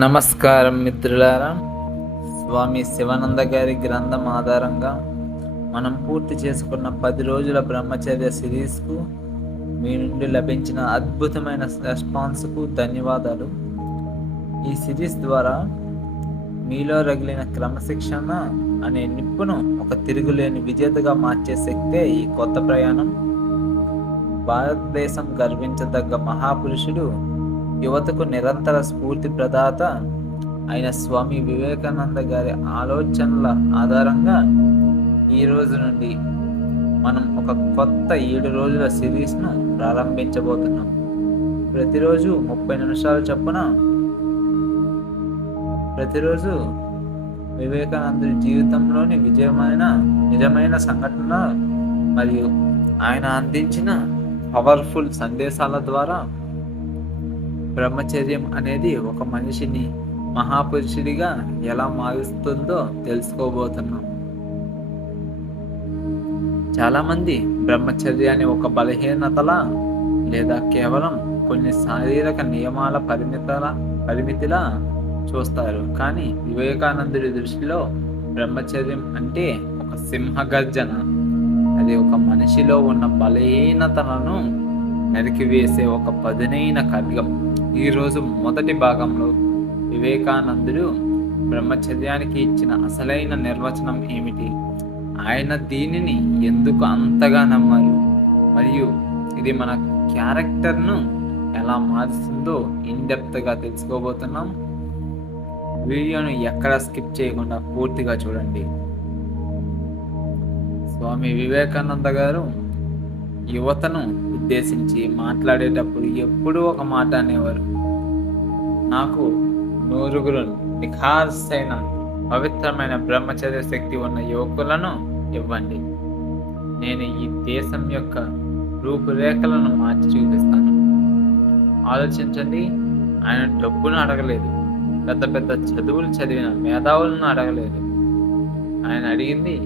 నమస్కారం మిత్రులారా. స్వామి శివానంద గారి గ్రంథం ఆధారంగా మనం పూర్తి చేసుకున్న 10 రోజుల బ్రహ్మచర్య సిరీస్కు మీ నుండి లభించిన అద్భుతమైన రెస్పాన్స్కు ధన్యవాదాలు. ఈ సిరీస్ ద్వారా మీలో రగిలిన క్రమశిక్షణ అనే నిప్పును ఒక తిరుగులేని విజేతగా మార్చే శక్తే ఈ కొత్త ప్రయాణం. భారతదేశం గర్వించదగ్గ మహాపురుషుడు, యువతకు నిరంతర స్ఫూర్తి ప్రదాత అయిన స్వామి వివేకానంద గారి ఆలోచనల ఆధారంగా ఈ రోజు నుండి మనం ఒక కొత్త 7 రోజుల సిరీస్ను ప్రారంభించబోతున్నాం. ప్రతిరోజు 30 నిమిషాల చొప్పున ప్రతిరోజు వివేకానందుడి జీవితంలోని నిజమైన సంఘటన మరియు ఆయన అందించిన పవర్ఫుల్ సందేశాల ద్వారా బ్రహ్మచర్యం అనేది ఒక మనిషిని మహాపురుషుడిగా ఎలా మారుస్తుందో తెలుసుకోబోతున్నాం. చాలామంది బ్రహ్మచర్యాన్ని ఒక బలహీనతలా లేదా కేవలం కొన్ని శారీరక నియమాల పరిమితిలా చూస్తారు. కానీ వివేకానందుడి దృష్టిలో బ్రహ్మచర్యం అంటే ఒక సింహగర్జన. అది ఒక మనిషిలో ఉన్న బలహీనతలను నరికివేసే ఒక పదునైన ఖడ్గం. ఈరోజు మొదటి భాగంలో వివేకానందుడు బ్రహ్మచర్యానికి ఇచ్చిన అసలైన నిర్వచనం ఏమిటి, ఆయన దీనిని ఎందుకు అంతగా నమ్మారు, మరియు ఇది మన క్యారెక్టర్ను ఎలా మారుస్తుందో ఇన్డెప్త్గా తెలుసుకోబోతున్నాం. వీడియోను ఎక్కడ స్కిప్ చేయకుండా పూర్తిగా చూడండి. స్వామి వివేకానంద గారు యువతను ఉద్దేశించి మాట్లాడేటప్పుడు ఎప్పుడూ ఒక మాట అనేవారు: నాకు 100 నిఖార్సైన పవిత్రమైన బ్రహ్మచర్య శక్తి ఉన్న యువకులను ఇవ్వండి. నేను ఈ దేశం యొక్క రూపురేఖలను మార్చి చూపిస్తాను. ఆలోచించండి, ఆయన డబ్బును అడగలేదు, పెద్ద పెద్ద చదువులు చదివిన మేధావులను అడగలేదు. ఆయన అడిగింది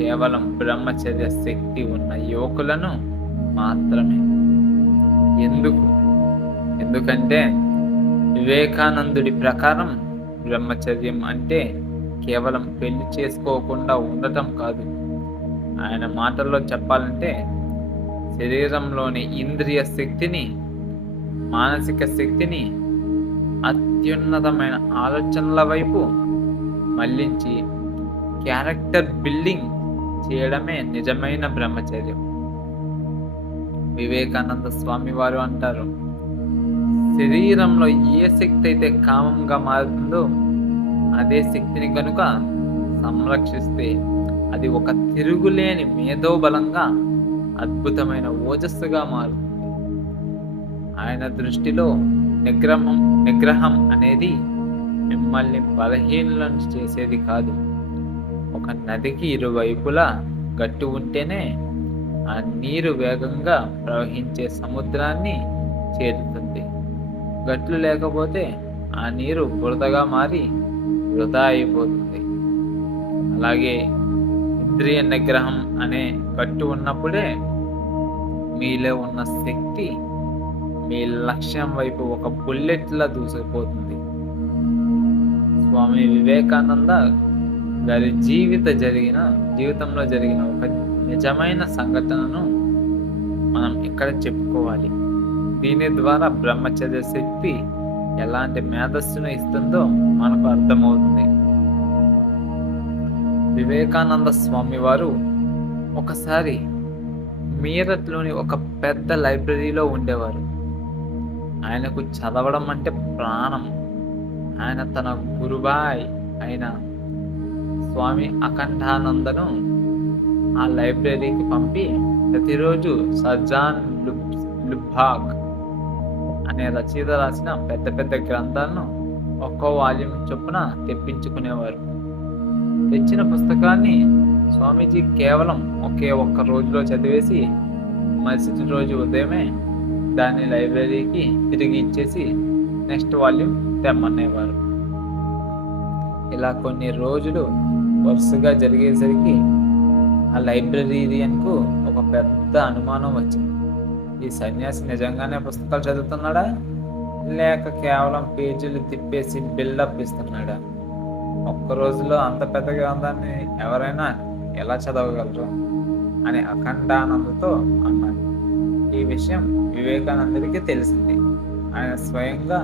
కేవలం బ్రహ్మచర్య శక్తి ఉన్న యువకులను మాత్రమే. ఎందుకంటే వివేకానందుడి ప్రకారం బ్రహ్మచర్యం అంటే కేవలం పెళ్లి చేసుకోకుండా ఉండటం కాదు. ఆయన మాటల్లో చెప్పాలంటే శరీరంలోని ఇంద్రియ శక్తిని, మానసిక శక్తిని అత్యున్నతమైన ఆలోచనల వైపు మళ్లించి క్యారెక్టర్ బిల్డింగ్ చేయడమే నిజమైన బ్రహ్మచర్యం. వివేకానంద స్వామి వారు అంటారు, శరీరంలో ఏ శక్తి అయితే కామంగా మారుతుందో అదే శక్తిని కనుక సంరక్షిస్తే అది ఒక తిరుగులేని మేధోబలంగా అద్భుతమైన ఓజస్సుగా మారుతుంది. ఆయన దృష్టిలో నిగ్రహం అనేది మిమ్మల్ని బలహీనులను చేసేది కాదు. ఒక నదికి ఇరువైపులా గట్టు ఉంటేనే ఆ నీరు వేగంగా ప్రవహించే సముద్రాన్ని చేరుతుంది. గట్లు లేకపోతే ఆ నీరు బురదగా మారి వృధా అయిపోతుంది. అలాగే ఇంద్రియ నిగ్రహం అనే గట్టు ఉన్నప్పుడే మీలో ఉన్న శక్తి మీ లక్ష్యం వైపు ఒక బుల్లెట్లా దూసుకుపోతుంది. స్వామి వివేకానంద గారి జీవితంలో జరిగిన ఒక నిజమైన సంఘటనను మనం ఇక్కడ చెప్పుకోవాలి. దీని ద్వారా బ్రహ్మచర్య శక్తి ఎలాంటి మేధస్సును ఇస్తుందో మనకు అర్థమవుతుంది. వివేకానంద స్వామి వారు ఒకసారి మీరట్లోని ఒక పెద్ద లైబ్రరీలో ఉండేవారు. ఆయనకు చదవడం అంటే ప్రాణం. ఆయన తన గురుబాయ్ అయిన స్వామి అఖండానందను ఆ లైబ్రరీకి పంపి ప్రతిరోజు సర్జాన్ లుబ్బాక్ అనే రచయిత రాసిన పెద్ద పెద్ద గ్రంథాలను ఒక్కో వాల్యూమ్ చొప్పున తెప్పించుకునేవారు. తెచ్చిన పుస్తకాన్ని స్వామీజీ కేవలం ఒక్క రోజులో చదివేసి మరుసటి రోజు ఉదయమే దాన్ని లైబ్రరీకి తిరిగి ఇచ్చేసి నెక్స్ట్ వాల్యూమ్ తెమ్మనేవారు. ఇలా కొన్ని రోజులు వరుసగా జరిగేసరికి ఆ లైబ్రరీరియన్కు ఒక పెద్ద అనుమానం వచ్చింది. ఈ సన్యాసి నిజంగానే పుస్తకాలు చదువుతున్నాడా లేక కేవలం పేజీలు తిప్పేసి బిల్డప్ ఇస్తున్నాడా? ఒక్క రోజులో అంత పెద్ద గ్రంథాన్ని ఎవరైనా ఎలా చదవగలరు అని అఖండానందతో అన్నాడు. ఈ విషయం వివేకానందుడికి తెలిసింది. ఆయన స్వయంగా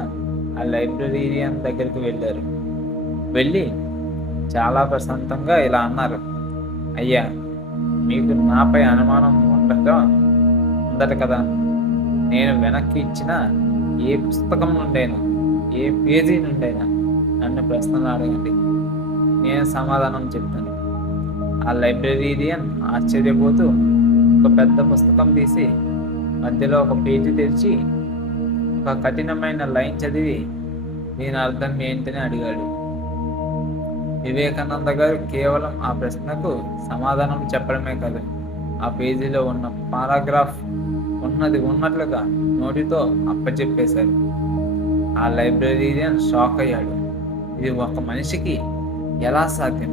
ఆ లైబ్రరీరియన్ దగ్గరికి వెళ్ళి చాలా ప్రశాంతంగా ఇలా అన్నారు. అయ్యా, మీకు నాపై అనుమానం ఉందట కదా. నేను వెనక్కి ఇచ్చిన ఏ పుస్తకం నుండైనా, ఏ పేజీ నుండైనా నన్ను ప్రశ్నలు అడగండి, నేను సమాధానం చెప్తాను. ఆ లైబ్రరీరియన్ ఆశ్చర్యపోతూ ఒక పెద్ద పుస్తకం తీసి మధ్యలో ఒక పేజీ తెరిచి ఒక కఠినమైన లైన్ చదివి దీని అర్థం ఏంటని అడిగాడు. వివేకానంద గారు కేవలం ఆ ప్రశ్నకు సమాధానం చెప్పడమే కాదు, ఆ పేజీలో ఉన్న పారాగ్రాఫ్ ఉన్నట్లుగా నోటితో అప్పచెప్పేశారు. ఆ లైబ్రరీరియన్ షాక్ అయ్యాడు. ఇది ఒక మనిషికి ఎలా సాధ్యం?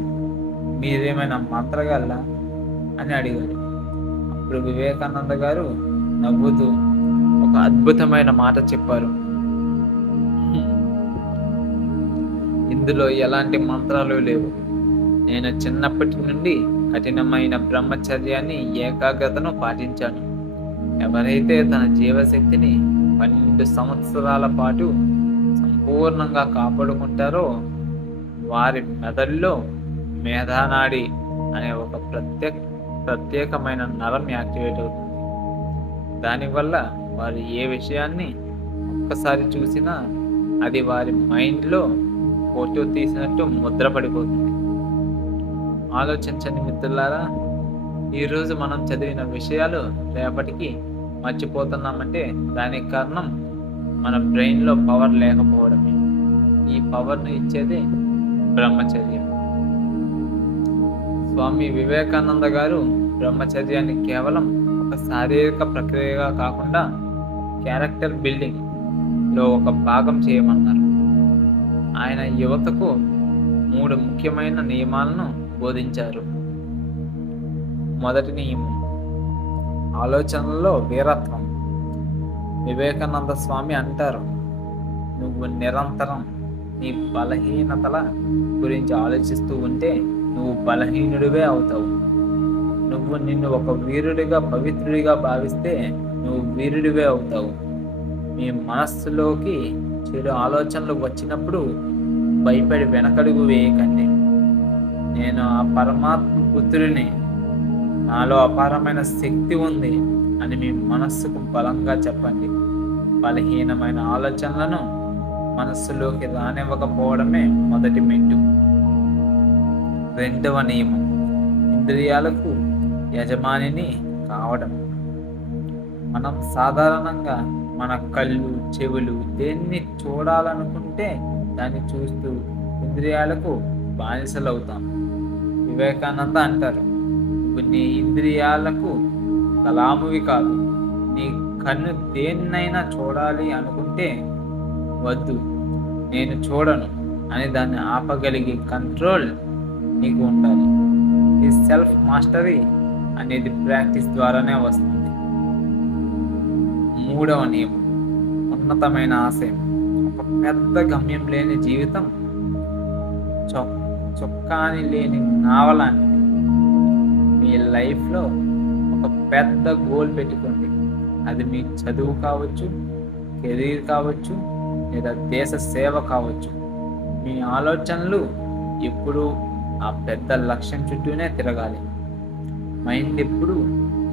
మీరేమైనా మంత్రగలరా అని అడిగాడు. అప్పుడు వివేకానంద గారు నవ్వుతూ ఒక అద్భుతమైన మాట చెప్పారు. ఇందులో ఎలాంటి మంత్రాలు లేవు. నేను చిన్నప్పటి నుండి కఠినమైన బ్రహ్మచర్యాన్ని, ఏకాగ్రతను పాటించాను. ఎవరైతే తన జీవశక్తిని 12 సంవత్సరాల పాటు సంపూర్ణంగా కాపాడుకుంటారో వారి మెదడులో మేధానాడి అనే ఒక ప్రత్యేకమైన నరం యాక్టివేట్ అవుతుంది. దానివల్ల వారు ఏ విషయాన్ని ఒక్కసారి చూసినా అది వారి మైండ్లో ఫోటో తీసినట్టు ముద్రపడిపోతుంది. ఆలోచించండి మిత్రులారా, ఈరోజు మనం చదివిన విషయాలు రేపటికి మర్చిపోతున్నామంటే దానికి కారణం మన బ్రెయిన్లో పవర్ లేకపోవడమే. ఈ పవర్ను ఇచ్చేదే బ్రహ్మచర్యం. స్వామి వివేకానంద గారు బ్రహ్మచర్యాన్ని కేవలం ఒక శారీరక ప్రక్రియగా కాకుండా క్యారెక్టర్ బిల్డింగ్లో ఒక భాగం చేయమన్నారు. ఆయన యువతకు 3 ముఖ్యమైన నియమాలను బోధించారు. మొదటి నియమం, ఆలోచనలో వీరత్వం. వివేకానంద స్వామి అంటారు, నువ్వు నిరంతరం నీ బలహీనతల గురించి ఆలోచిస్తూ ఉంటే నువ్వు బలహీనుడివే అవుతావు. నువ్వు నిన్ను ఒక వీరుడిగా, పవిత్రుడిగా భావిస్తే నువ్వు వీరుడివే అవుతావు. మీ మనస్సులోకి చెడు ఆలోచనలు వచ్చినప్పుడు భయపడి వెనకడుగు వేయకండి. నేను ఆ పరమాత్మ పుత్రుడిని, నాలో అపారమైన శక్తి ఉంది అని మీ మనస్సుకు బలంగా చెప్పండి. బలహీనమైన ఆలోచనలను మనస్సులోకి రానివ్వకపోవడమే మొదటి మెట్టు. రెండవ నియమం, ఇంద్రియాలకు యజమానిని కావడం. మనం సాధారణంగా మన కళ్ళు, చెవులు దేన్ని చూడాలనుకుంటే దాన్ని చూస్తూ ఇంద్రియాలకు బానిసలవుతాం. వివేకానంద అంటారు, నీ ఇంద్రియాలకు కలామువి కాదు. నీ కన్ను దేన్నైనా చూడాలి అనుకుంటే వద్దు, నేను చూడను అని దాన్ని ఆపగలిగే కంట్రోల్ నీకు ఉండాలి. ఈ సెల్ఫ్ మాస్టరీ అనేది ప్రాక్టీస్ ద్వారానే వస్తుంది. మూడవ నియమం, ఉన్నతమైన ఆశయం. ఒక పెద్ద గమ్యం లేని జీవితం చొక్కాని లేని నావలాంటిది. మీ లైఫ్లో ఒక పెద్ద గోల్ పెట్టుకోండి. అది మీ చదువు కావచ్చు, కెరీర్ కావచ్చు, లేదా దేశ సేవ కావచ్చు. మీ ఆలోచనలు ఎప్పుడూ ఆ పెద్ద లక్ష్యం చుట్టూనే తిరగాలి. మైండ్ ఎప్పుడు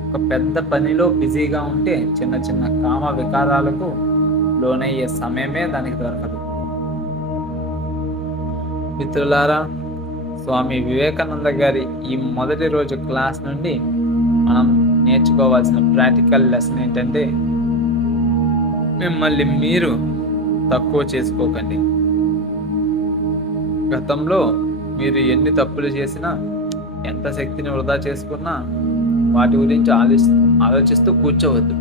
ఒక పెద్ద పనిలో బిజీగా ఉంటే చిన్న చిన్న కామ వికారాలకు లోనయ్యే సమయమే దానికి దొరకదు. మిత్రులారా, స్వామి వివేకానంద గారి ఈ మొదటి రోజు క్లాస్ నుండి మనం నేర్చుకోవాల్సిన ప్రాక్టికల్ లెసన్ ఏంటంటే, మిమ్మల్ని మీరు తక్కువ చేసుకోకండి. గతంలో మీరు ఎన్ని తప్పులు చేసినా, ఎంత శక్తిని వృధా చేసుకున్నా వాటి గురించి ఆలోచిస్తూ కూర్చోవద్దు.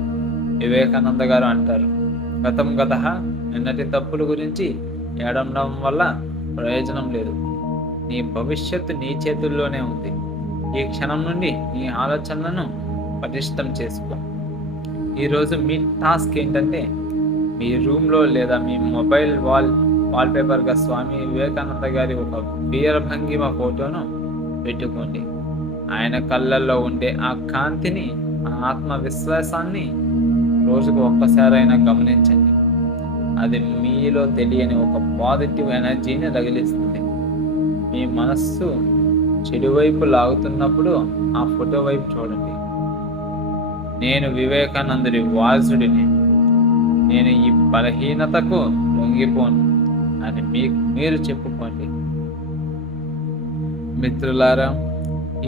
వివేకానంద గారు అంటారు, గతం గతః, నిన్నటి తప్పుల గురించి ఏడవడం వల్ల ప్రయోజనం లేదు. నీ భవిష్యత్తు నీ చేతుల్లోనే ఉంది. ఈ క్షణం నుండి నీ ఆలోచనలను పటిష్టం చేసుకో. ఈరోజు మీ టాస్క్ ఏంటంటే మీ రూమ్లో లేదా మీ మొబైల్ వాల్పేపర్గా స్వామి వివేకానంద గారి ఒక వీరభంగిమ ఫోటోను పెట్టుకోండి. ఆయన కళ్ళల్లో ఉండే ఆ కాంతిని, ఆ ఆత్మవిశ్వాసాన్ని రోజుకు ఒక్కసారైనా గమనించండి. అది మీలో తెలియని ఒక పాజిటివ్ ఎనర్జీని రగిలిస్తుంది. మీ మనస్సు చెడు వైపు లాగుతున్నప్పుడు ఆ ఫోటో వైపు చూడండి. నేను వివేకానందుడి వారసుడిని, నేను ఈ బలహీనతకు లొంగిపోను అని మీరు చెప్పుకోండి. మిత్రులారా,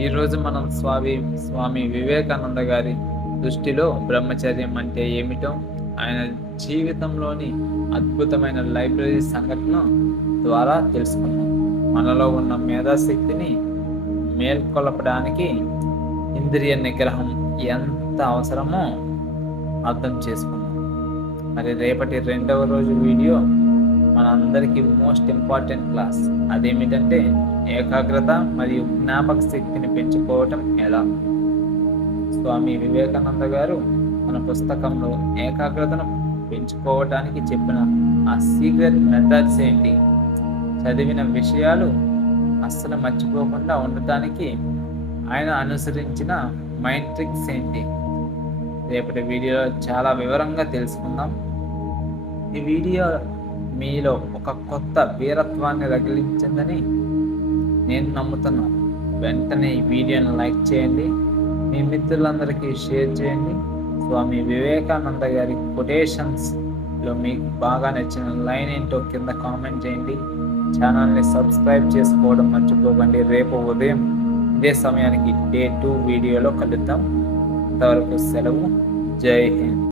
ఈరోజు మనం స్వామి వివేకానంద గారి దృష్టిలో బ్రహ్మచర్యం అంటే ఏమిటో, ఆయన జీవితంలోని అద్భుతమైన లైబ్రరీ సంఘటన ద్వారా తెలుసుకున్నాం. మనలో ఉన్న మేధాశక్తిని మేల్కొల్పడానికి ఇంద్రియ నిగ్రహం ఎంత అవసరమో అర్థం చేసుకున్నాం. మరి రేపటి 2వ రోజు వీడియో మనందరికీ మోస్ట్ ఇంపార్టెంట్ క్లాస్. అదేమిటంటే ఏకాగ్రత మరియు జ్ఞాపక శక్తిని పెంచుకోవటం ఎలా. స్వామి వివేకానంద గారు మన పుస్తకంలో ఏకాగ్రతను పెంచుకోవటానికి చెప్పిన ఆ సీక్రెట్ మెథడ్స్ ఏంటి, చదివిన విషయాలు అస్సలు మర్చిపోకుండా ఉండటానికి ఆయన అనుసరించిన మైండ్ ట్రిక్స్ ఏంటి, రేపటి వీడియోలో చాలా వివరంగా తెలుసుకుందాం. ఈ వీడియో మీలో ఒక కొత్త వీరత్వాన్ని రగిలించిందని నేను నమ్ముతున్నాను. వెంటనే ఈ వీడియోను లైక్ చేయండి, మీ మిత్రులందరికీ షేర్ చేయండి. స్వామి వివేకానంద గారి కొటేషన్స్లో మీకు బాగా నచ్చిన లైన్ ఏంటో కింద కామెంట్ చేయండి. ఛానల్ని సబ్స్క్రైబ్ చేసుకోవడం మర్చిపోకండి. రేపు ఉదయం ఇదే సమయానికి డే 2 వీడియోలో కలుద్దాం. అంతవరకు సెలవు. జై హింద్.